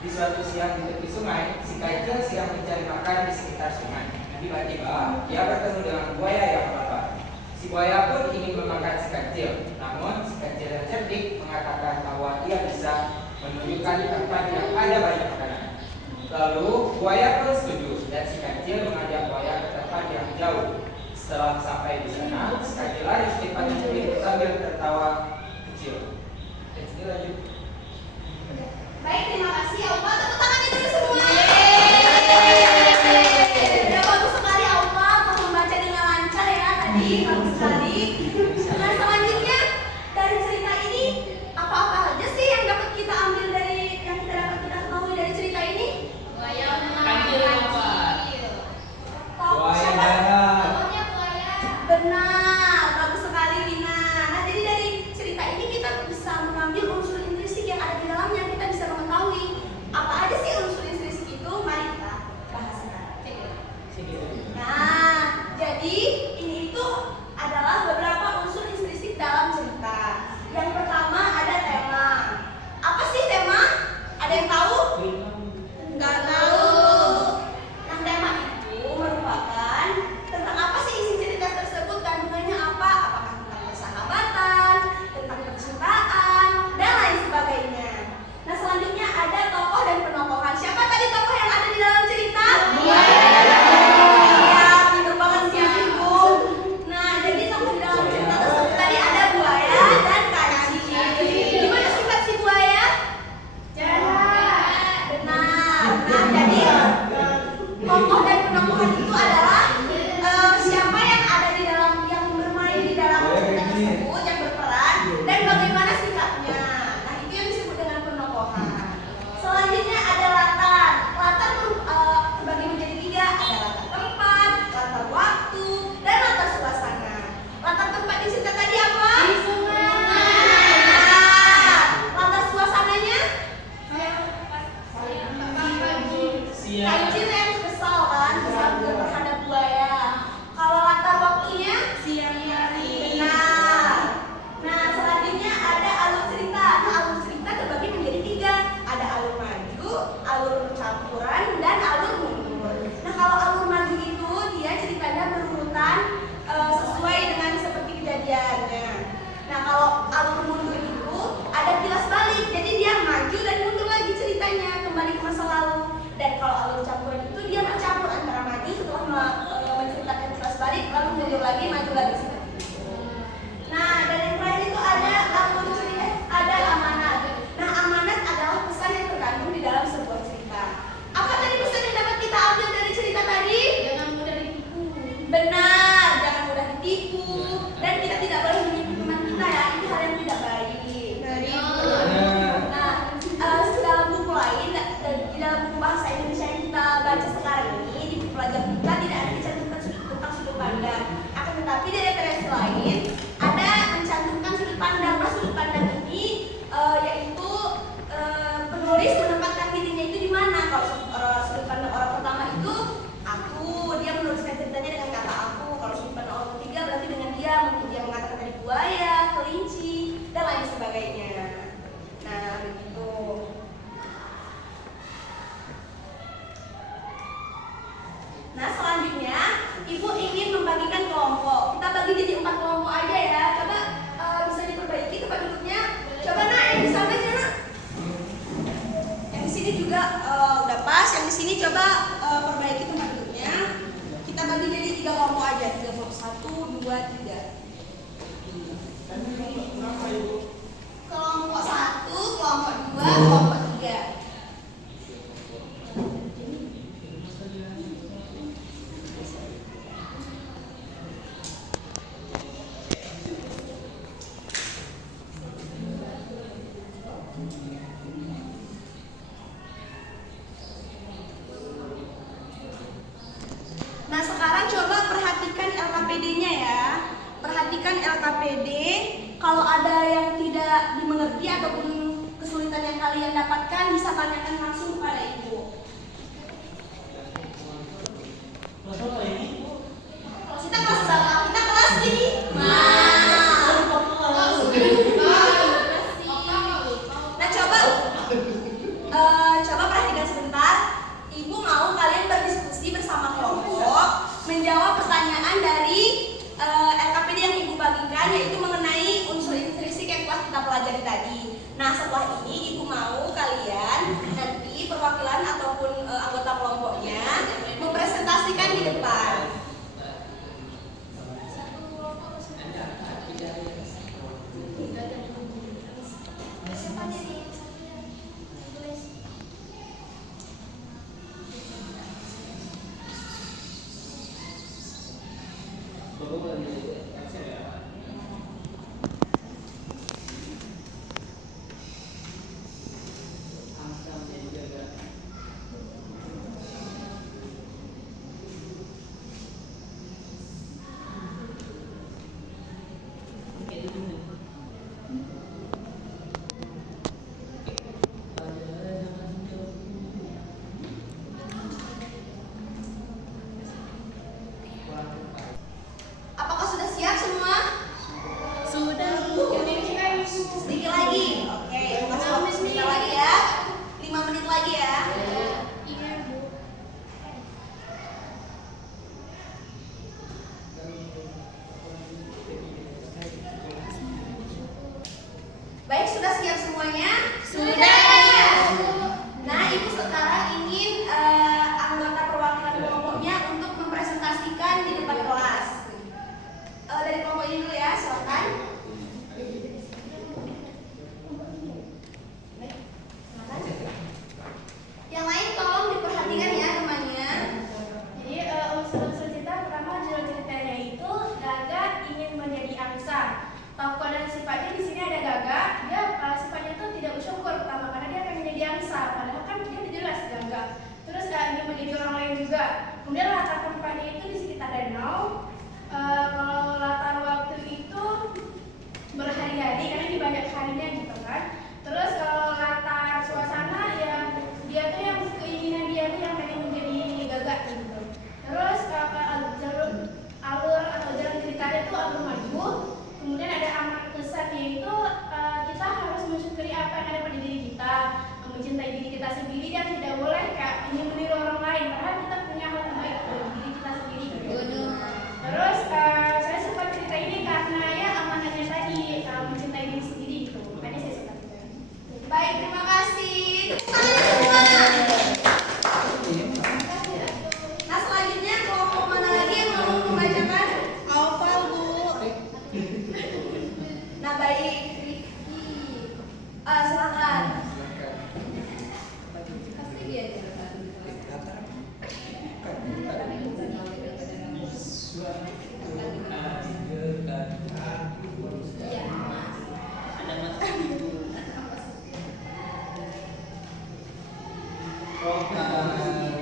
Di suatu siang di tepi sungai, si kancil sedang mencari makan di sekitar sungai. Tiba-tiba dia bertemu dengan buaya yang lapar. Si buaya pun ingin memakan si kancil, namun si kancil yang cerdik mengatakan bahwa dia bisa menunjukkan tempat yang ada banyak makanan. Lalu buaya pun setuju dan si kancil mengajak buaya ke tempat yang jauh. Setelah sampai di sana, si kancil lari secepat mungkin sambil tertawa kecil. Lanjut. Baik, terima kasih ya Uma. Tepuk tangan dulu semua. Sudah bagus sekali Uma membaca dengan lancar ya tadi. Bagus sekali. Nah, selanjutnya dari cerita ini apa-apa aja sih yang dapat kita ambil dari yang kita dapat kita ketahui dari cerita ini? Buaya Kancil lapar. Buaya Siapa? darat. Pokoknya buaya. Benar, bagus sekali Lina. Nah, jadi dari cerita ini kita bisa mengambil unsur intrinsik yang ada di dalamnya. Kita bisa mengetahui apa aja sih unsur intrinsik itu. Mari kita bahas sekarang. Nah, jadi ini itu adalah beberapa unsur intrinsik dalam cerita. Yang pertama ada tema. Apa sih tema? Ada yang tahu? Nggak tahu. Nah, tema itu merupakan tentang apa sih isi cerita tersebut, kandungannya apa? Apakah tentang persahabatan, tentang percintaan, dan lain sebagainya. Nah, selanjutnya ada tokoh dan penokohan. Siapa tadi tokoh yang ada di dalam cerita? Iya, pintar banget sih Ibu. Nah, jadi tokoh di dalam cerita tersebut tadi ada buaya dan kancil. Gimana sifat si buaya? Jahat. Benar. Nah, jadi tokoh dan penokohan itu adalah siapa yang ada di dalam, yang bermain di dalam cerita tersebut, yang berperan, dan bagaimana sikapnya. Nah, itu yang disebut dengan penokohan. Selanjutnya ada latar. Latar terbagi menjadi 3. Ada latar tempat, latar waktu, dan latar suasana. Latar tempat di cerita tadi apa? Di sungai. Nah, latar suasananya? Kancil yang kesal kan, kesal terhadap buaya. Kalau latar waktunya? Siang hari. Benar. Nah, selanjutnya ada alur cerita. Nah, alur cerita terbagi menjadi 3. Ada alur maju, alur campuran, dan alur mundur. Nah, kalau alur maju itu dia ceritanya berurutan sesuai dengan seperti kejadiannya. Nah, kalau alur mundur itu ada kilas balik. Jadi dia maju dan mundur lagi ceritanya, kembali ke masa lalu. Dan kalau alur campuran itu dia bercampur antara maju setelah menceritakan kilas balik, lalu mundur lagi, maju lagi seperti itu. Nah, dan yang terakhir itu ada alur cerita, ada amanat. Nah, amanat adalah pesan yang terkandung di dalam sebuah cerita. Apa tadi pesan yang dapat kita ambil dari cerita tadi? Jangan mudah ditipu. Benar, jangan mudah ditipu, dan kita tidak boleh menipu teman kita ya, itu hal yang tidak baik. Nah, dalam buku lain, di dalam buku bahasa Indonesia yang kita baca sekarang ini, di buku pelajaran kita tidak ada dicantumkan tentang sudut pandang. Akan tetapi di referensi lain ada mencantumkan sudut pandang. Nah, sudut pandang ini yaitu penulis menempatkan dirinya itu di mana. Kalau sudut pandang orang pertama itu aku, dia menuliskan ceritanya dengan kata aku. Kalau sudut pandang orang ketiga berarti dengan dia mengatakan tadi buaya, kelinci, dan lain sebagainya. Nah, begitu. Nah, selanjutnya Ibu ingin membagikan kelompok. Kita bagi jadi 4 kelompok aja ya. Coba bisa diperbaiki tempat duduknya. Coba nak yang di sana aja nak. Yang di sini juga udah pas. Yang di sini coba perbaiki tempat duduknya. Kita bagi jadi 3 kelompok aja. 3 kelompok 1, 2, 3. Kelompok 1, kelompok 2, kelompok 3. Nah, sekarang coba perhatikan LKPD-nya ya. Perhatikan LKPD. Kalau ada yang tidak dimengerti ataupun kesulitan yang kalian dapatkan, bisa tanyakan langsung kepada Ibu. Kalau kita kelas berapa? Kita kelas ini. Nah, coba depan. Apakah sudah siap semua? Sudah. Sedikit lagi. Oke, masih waktu sebentar lagi ya. 5 menit lagi ya. Iya, Bu. Baik, sudah siap semuanya? Sudah. Nah, Ibu sekarang ingin anggota perwakilan kelompoknya untuk mempresentasikan di depan kelas. Dari kelompok ini dulu ya, silakan. Yang lain tolong diperhatikan ya temannya. Jadi unsur-unsur cerita pertama judul ceritanya itu Gaga ingin menjadi angsa. Tokoh dan sifatnya di sini ada Gaga. Dia sifatnya tuh tidak bersyukur pertama karena dia akan menjadi angsa. Padahal kan dia udah jelas Gaga. Terus ingin menjadi orang lain juga. Kemudian latar tempatnya itu di sekitar danau. Kalau latar waktu itu berhari-hari karena ini banyak harinya gitu kan. Terus kalau latar suasana ya dia tuh yang keinginan dia tuh yang pengen menjadi Gaga gitu. Terus alur atau jalan ceritanya tuh alur maju. Kemudian ada amanat pesan yaitu kita harus mensyukuri apa yang ada pada diri kita, mencintai diri kita sendiri dan tidak boleh kayak ingin meniru orang lain karena kita punya hal yang baik dari diri kita sendiri gitu. Terus saya suka cerita ini karena ya amanatnya tadi mencintai diri sendiri gitu. Makanya saya suka cerita ini. Baik, terima kasih. Tangan semua. Nah, selanjutnya kelompok mana lagi yang mau membacakan? Alfal, Bu. Nah, baik, Rifki. Silakan. Pasti dia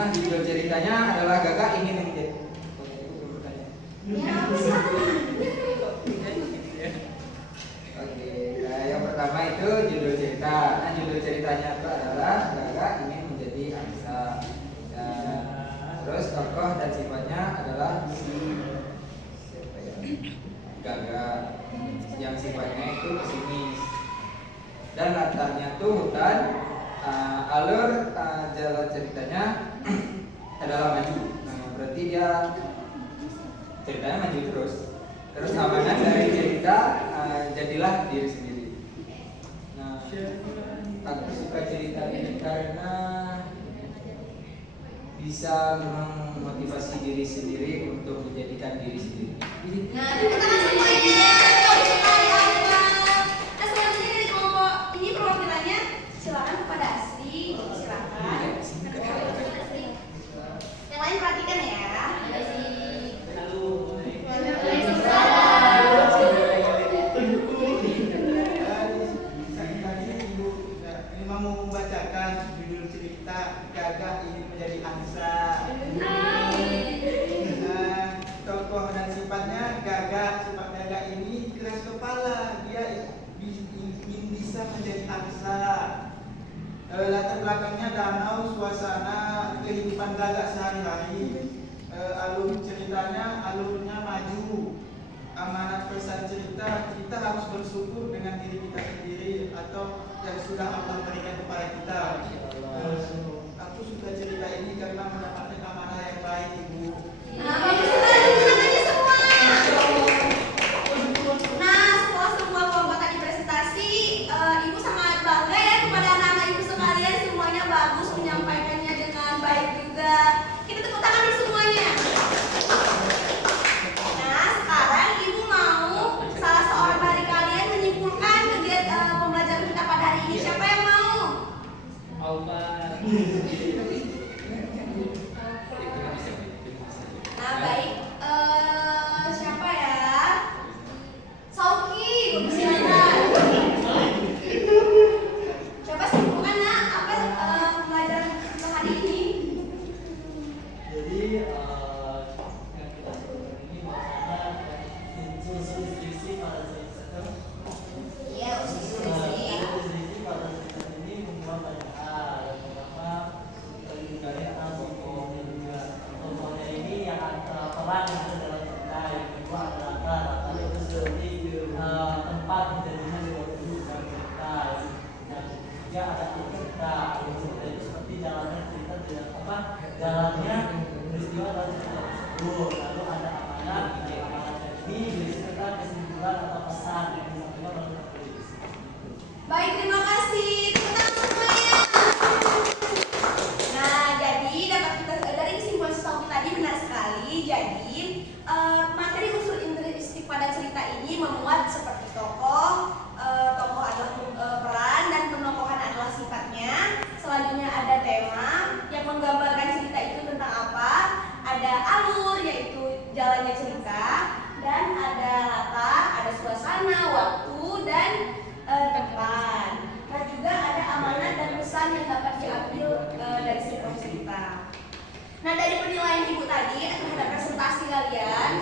Nah, judul ceritanya adalah Gaga ingin menjadi. Oke, yang pertama itu judul cerita. Nah, judul ceritanya itu adalah Gaga ingin menjadi angsa. Terus tokoh dan sifatnya adalah siapa ya? Gaga yang sifatnya itu pesimis. Dan latarnya tuh hutan. Alur jalan ceritanya adalah maju. Berarti dia ceritanya maju terus. Terus amanat dari cerita jadilah diri sendiri. Nah, aku suka cerita ini karena bisa memotivasi diri sendiri untuk menjadikan diri sendiri. Nah, tepuk tangan semuanya. Bagus sekali, Alfal. Nah, selanjutnya dari kelompok ini perwakilannya silakan kepada Asri. Silakan. Yang lain perhatikan ya. Mau membacakan judul cerita Gaga ingin menjadi angsa. Tokoh dan sifatnya sifat Gaga ini keras kepala, dia ingin bisa menjadi angsa. Latar belakangnya danau, suasana kehidupan Gaga sehari-hari. Alur ceritanya alurnya maju. Amanat pesan cerita, kita harus bersyukur dengan diri kita sendiri atau yang sudah Allah berikan kepada kita. Aku suka cerita ini karena mendapatkan amanah yang baik, Ibu. Nah, bagus sekali tangannya semua. Nah, setelah semua kelompok tadi presentasi, Ibu sangat bangga ya kepada anak-anak Ibu sekalian, semuanya bagus menyampaikannya dengan baik juga. Kita tepuk tangan dulu semuanya. Nah, baik. Siapa ya? Sauki, silakan. Coba simpulkan nak apa pembelajaran kita hari ini? Jadi yang kita sebutkan ini bahwasanya unsur istri pada cerita Iya, usus listrik. istri pada cerita ini membuat banyak hal. Yang pertama dari atas tokohnya juga. Tokohnya ini yang peran yang ada dalam cerita. Yang kedua adalah latar itu seperti tempat terjadinya di waktu dalam cerita. Yang ketiga ada cerita. Seperti jalannya cerita dengan apa? Jalannya peristiwa dalam cerita tersebut. Lalu ada amanat ini berisikan kesimpulan atau pesan yang disampaikan oleh penulis. Baik, terima kasih. Tepuk tangan semuanya. Nah, jadi dapat kita dari kesimpulan Sauki tadi benar sekali. Jadi materi unsur intrinsik pada cerita ini memuat seperti tokoh adalah peran dan penokohan adalah sifatnya. Selanjutnya ada tema yang menggambarkan cerita itu tentang apa. Ada alur yaitu jalannya cerita, dan ada latar, ada suasana, waktu, dan tempat. Nah, juga ada amanat dan pesan yang dapat diambil dari sebuah cerita. Nah, dari penilaian ibu tadi terhadap presentasi kalian,